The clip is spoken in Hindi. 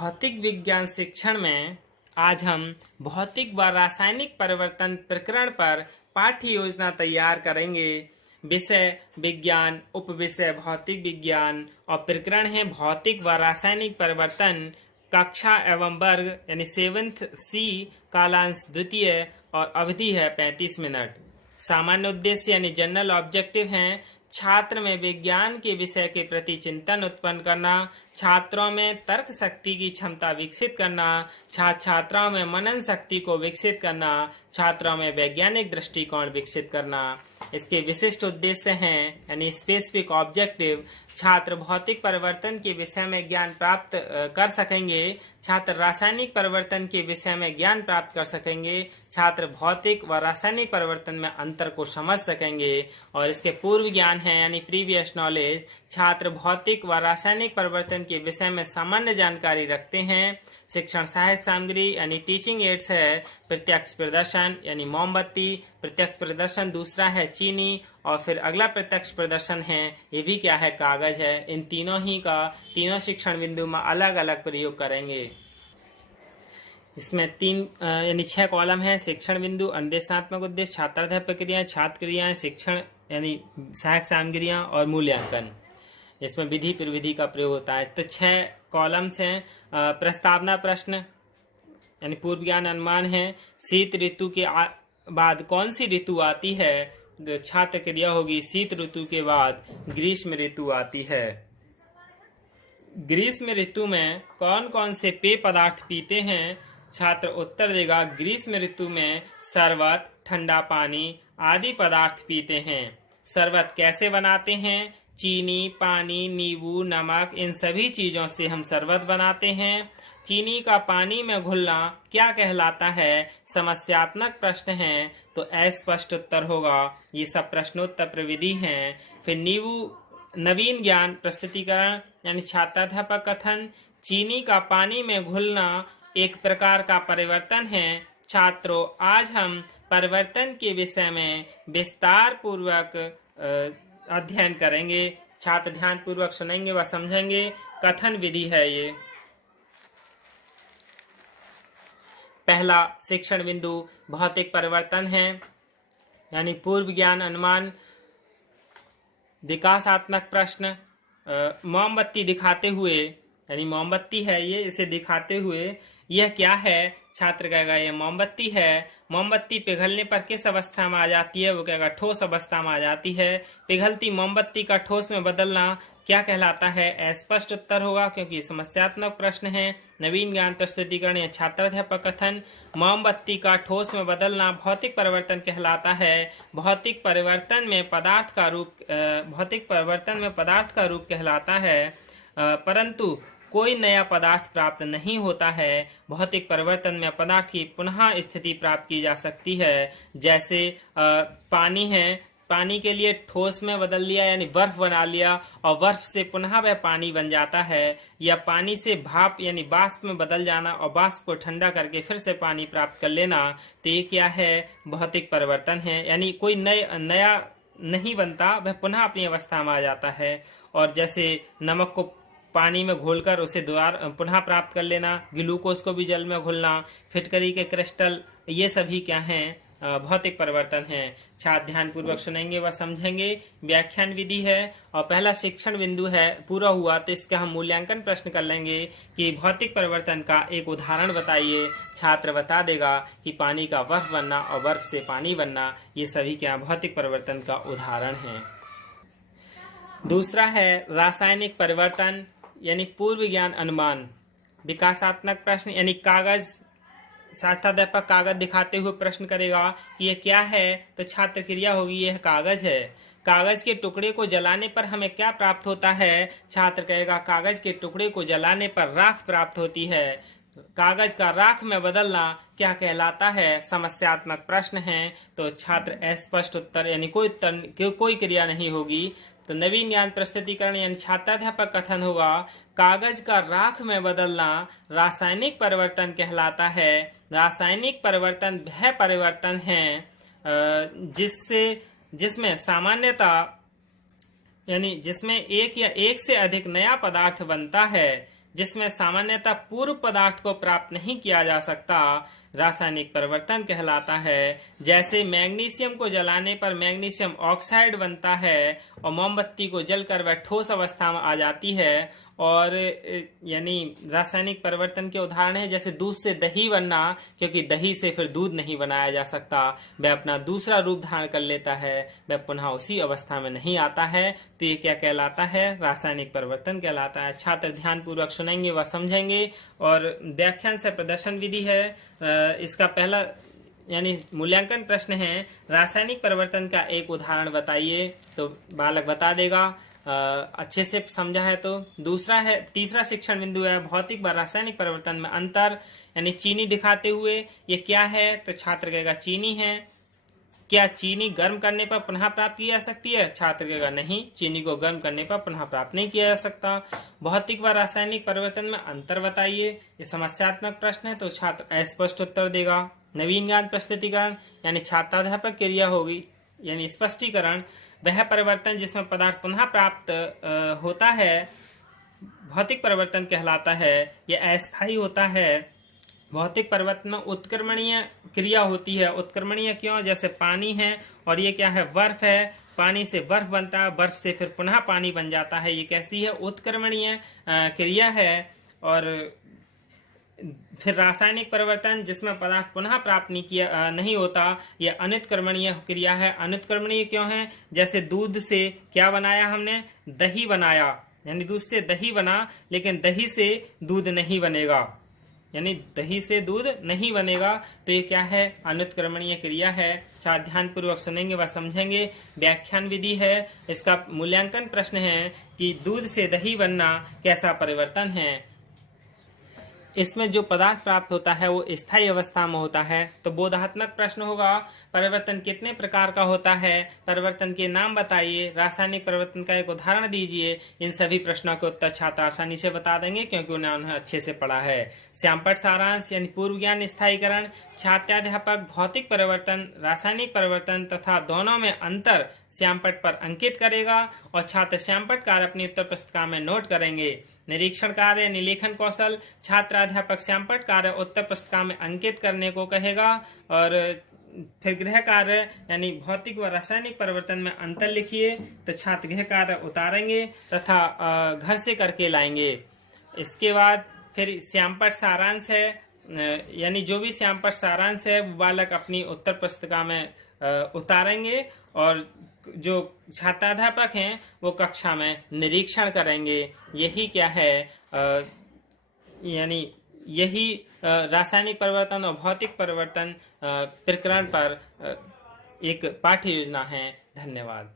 भौतिक विज्ञान शिक्षण में आज हम भौतिक व रासायनिक परिवर्तन प्रकरण पर पाठ्य योजना तैयार करेंगे। विषय विज्ञान, उपविषय भौतिक विज्ञान और प्रकरण है भौतिक व रासायनिक परिवर्तन। कक्षा एवं वर्ग यानी 7th C, कालांश द्वितीय और अवधि है 35 मिनट। सामान्य उद्देश्य यानी जनरल ऑब्जेक्टिव हैं छात्र में विज्ञान के विषय के प्रति चिंतन उत्पन्न करना, छात्रों में तर्क शक्ति की क्षमता विकसित करना, छात्राओं में मनन शक्ति को विकसित करना, छात्रों में वैज्ञानिक दृष्टिकोण विकसित करना। इसके विशिष्ट उद्देश्य हैं यानी स्पेसिफिक ऑब्जेक्टिव, छात्र भौतिक परिवर्तन के विषय में ज्ञान प्राप्त कर सकेंगे, छात्र रासायनिक परिवर्तन के विषय में ज्ञान प्राप्त कर सकेंगे, छात्र भौतिक व रासायनिक परिवर्तन में अंतर को समझ सकेंगे। और इसके पूर्व ज्ञान है यानी प्रीवियस नॉलेज, छात्र भौतिक व रासायनिक परिवर्तन के विषय में सामान्य जानकारी रखते हैं। शिक्षण सहायक सामग्री यानी टीचिंग एड्स है प्रत्यक्ष प्रदर्शन यानी मोमबत्ती, प्रत्यक्ष प्रदर्शन दूसरा है चीनी और फिर अगला प्रत्यक्ष प्रदर्शन है ये भी क्या है कागज है। इन तीनों शिक्षण बिंदु में अलग अलग प्रयोग करेंगे। इसमें 6 कॉलम है। शिक्षण बिंदु, अनुदेशात्मक उद्देश्य, छात्राध्यापक प्रक्रियाएं, छात्र क्रियाएं, शिक्षण यानी सहायक सामग्रियां और मूल्यांकन। इसमें विधि प्रविधि का प्रयोग होता है। तो 6 कॉलम्स हैं। प्रस्तावना प्रश्न यानी पूर्व ज्ञान अनुमान है। शीत ऋतु के बाद कौन सी ऋतु आती है? छात्र क्रिया होगी शीत ऋतु के बाद ग्रीष्म ऋतु आती है। ग्रीष्म ऋतु में कौन कौन से पेय पदार्थ पीते हैं? छात्र उत्तर देगा ग्रीष्म ऋतु में शरबत, ठंडा पानी आदि पदार्थ पीते हैं। शरबत कैसे बनाते हैं? चीनी, पानी, नींबू, नमक इन सभी चीजों से हम शरबत बनाते हैं। चीनी का पानी में घुलना क्या कहलाता है? समस्यात्मक प्रश्न है तो अस्पष्ट उत्तर होगा। ये सब प्रश्नोत्तर प्रविधि हैं। फिर नवीन ज्ञान प्रस्तुतिकरण यानी छात्राध्यापक कथन। चीनी का पानी में घुलना एक प्रकार का परिवर्तन है। छात्रों, आज हम परिवर्तन के विषय में विस्तार पूर्वक अध्ययन करेंगे। छात्र ध्यान पूर्वक सुनेंगे व समझेंगे। कथन विधि है ये। पहला शिक्षण बिंदु भौतिक परिवर्तन है यानी पूर्व ज्ञान अनुमान। विकासात्मक प्रश्न, मोमबत्ती दिखाते हुए यानी मोमबत्ती है ये, इसे दिखाते हुए यह क्या है? छात्र कहेगा ये मोमबत्ती है। मोमबत्ती पिघलने पर किस अवस्था में आ जाती है? वो कहेगा ठोस अवस्था में आ जाती है। पिघलती मोमबत्ती का ठोस में बदलना क्या कहलाता है? अस्पष्ट उत्तर होगा क्योंकि समस्यात्मक प्रश्न है। नवीन ज्ञान प्रस्तुतिकरण या छात्राध्यापक कथन। मोमबत्ती का ठोस में बदलना भौतिक परिवर्तन कहलाता है। भौतिक परिवर्तन में पदार्थ का रूप कहलाता है, परंतु कोई नया पदार्थ प्राप्त नहीं होता है। भौतिक परिवर्तन में पदार्थ की पुनः स्थिति प्राप्त की जा सकती है। जैसे पानी है, पानी के लिए ठोस में बदल लिया यानी बर्फ बना लिया और बर्फ से पुनः वह पानी बन जाता है, या पानी से भाप यानी बाष्प में बदल जाना और बाष्प को ठंडा करके फिर से पानी प्राप्त कर लेना। तो ये क्या है? भौतिक परिवर्तन है। यानी कोई नया नहीं बनता, वह पुनः अपनी अवस्था में आ जाता है। और जैसे नमक को पानी में घोलकर उसे पुनः प्राप्त कर लेना, ग्लूकोज को भी जल में घुलना, फिटकरी के क्रिस्टल, ये सभी क्या हैं? भौतिक परिवर्तन है। छात्र ध्यान पूर्वक सुनेंगे व समझेंगे। व्याख्यान विधि है और पहला शिक्षण बिंदु है पूरा हुआ तो इसका हम मूल्यांकन प्रश्न कर लेंगे कि भौतिक परिवर्तन का एक उदाहरण बताइए। छात्र बता देगा कि पानी का बर्फ बनना और बर्फ से पानी बनना, ये सभी क्या भौतिक परिवर्तन का उदाहरण है। दूसरा है रासायनिक परिवर्तन यानी पूर्व ज्ञान अनुमान। विकासात्मक प्रश्न यानी कागज, छात्राध्यापक कागज दिखाते हुए प्रश्न करेगा कि यह क्या है? तो छात्र क्रिया होगी यह कागज है। कागज के टुकड़े को जलाने पर हमें क्या प्राप्त होता है? छात्र कहेगा कागज के टुकड़े को जलाने पर राख प्राप्त होती है। कागज का राख में बदलना क्या कहलाता है? समस्यात्मक प्रश्न है तो छात्र अस्पष्ट उत्तर यानी कोई क्रिया नहीं होगी। तो नवीन ज्ञान प्रस्तुतिकरण यानी छात्राध्यापक कथन होगा कागज का राख में बदलना रासायनिक परिवर्तन कहलाता है। रासायनिक परिवर्तन वह परिवर्तन है जिसमें सामान्यता यानी जिसमें एक या एक से अधिक नया पदार्थ बनता है। जिसमें सामान्यतः पूर्व पदार्थ को प्राप्त नहीं किया जा सकता रासायनिक परिवर्तन कहलाता है। जैसे मैग्नीशियम को जलाने पर मैग्नीशियम ऑक्साइड बनता है और मोमबत्ती को जलकर वह ठोस अवस्था में आ जाती है। और यानी रासायनिक परिवर्तन के उदाहरण है जैसे दूध से दही बनना, क्योंकि दही से फिर दूध नहीं बनाया जा सकता, वह अपना दूसरा रूप धारण कर लेता है, वह पुनः उसी अवस्था में नहीं आता है। तो ये क्या कहलाता है? रासायनिक परिवर्तन कहलाता है। छात्र ध्यान पूर्वक सुनेंगे व समझेंगे। और व्याख्यान से प्रदर्शन विधि है। इसका पहला यानी मूल्यांकन प्रश्न है, रासायनिक परिवर्तन का एक उदाहरण बताइए। तो बालक बता देगा अच्छे से समझा है। तो दूसरा है, तीसरा शिक्षण बिंदु है भौतिक व रासायनिक परिवर्तन में अंतर, यानी चीनी दिखाते हुए ये क्या है? तो छात्र कहेगा चीनी है। क्या चीनी गर्म करने पर पुनः प्राप्त की जा सकती है? छात्र कहेगा नहीं, चीनी को गर्म करने पर पुनः प्राप्त नहीं किया जा सकता। भौतिक व रासायनिक परिवर्तन में अंतर बताइए, ये समस्यात्मक प्रश्न है, तो छात्र अस्पष्ट उत्तर देगा। नवीन ज्ञान प्रस्तुतिकरण यानी छात्राध्यापक क्रिया होगी, यानी स्पष्टीकरण, वह परिवर्तन जिसमें पदार्थ पुनः प्राप्त होता है भौतिक परिवर्तन कहलाता है। यह अस्थायी होता है। भौतिक परिवर्तन में उत्क्रमणीय क्रिया होती है। उत्क्रमणीय क्यों? जैसे पानी है और ये क्या है? बर्फ है। पानी से बर्फ बनता है, बर्फ से फिर पुनः पानी बन जाता है। ये कैसी है? उत्क्रमणीय क्रिया है। और फिर रासायनिक परिवर्तन जिसमें पदार्थ पुनः प्राप्त नहीं होता, यह अनुत्क्रमणीय क्रिया है। अनुत्क्रमणीय क्यों है? जैसे दूध से क्या बनाया हमने? दही बनाया, यानी दूध से दही बना, लेकिन दही से दूध नहीं बनेगा, यानी दही से दूध नहीं बनेगा। तो ये क्या है? अनुत्क्रमणीय क्रिया है। छात्र ध्यान पूर्वक सुनेंगे व समझेंगे। व्याख्यान विधि है। इसका मूल्यांकन प्रश्न है कि दूध से दही बनना कैसा परिवर्तन है। इसमें जो पदार्थ प्राप्त होता है वो स्थायी अवस्था में होता है। तो बोधात्मक प्रश्न होगा, परिवर्तन कितने प्रकार का होता है? परिवर्तन के नाम बताइए। रासायनिक परिवर्तन का एक उदाहरण दीजिए। इन सभी प्रश्नों के उत्तर छात्र आसानी से बता देंगे, क्योंकि उन्हें अच्छे से पढ़ा है। श्यामपट्ट सारांश यानी पूर्व ज्ञान स्थायीकरण, छात्राध्यापक भौतिक परिवर्तन, रासायनिक परिवर्तन तथा दोनों में अंतर श्यामपट्ट पर अंकित करेगा और छात्र श्यामपट्ट कार्य अपनी उत्तर पुस्तिका में नोट करेंगे। निरीक्षण कार्य, निलेखन कौशल, छात्राध्यापक श्यामपट्ट कार्य उत्तर पुस्तिका में अंकित करने को कहेगा। और फिर गृह कार्य यानी भौतिक व रासायनिक परिवर्तन में अंतर लिखिए, तो छात्र गृह कार्य उतारेंगे तथा घर से करके लाएंगे। इसके बाद फिर श्यामपट्ट सारांश है, यानी जो भी श्यामपट्ट सारांश है वो बालक अपनी उत्तर पुस्तिका में उतारेंगे और जो छात्राध्यापक हैं वो कक्षा में निरीक्षण करेंगे। यही क्या है? यानी यही रासायनिक परिवर्तन और भौतिक परिवर्तन प्रकरण पर एक पाठ्य योजना है। धन्यवाद।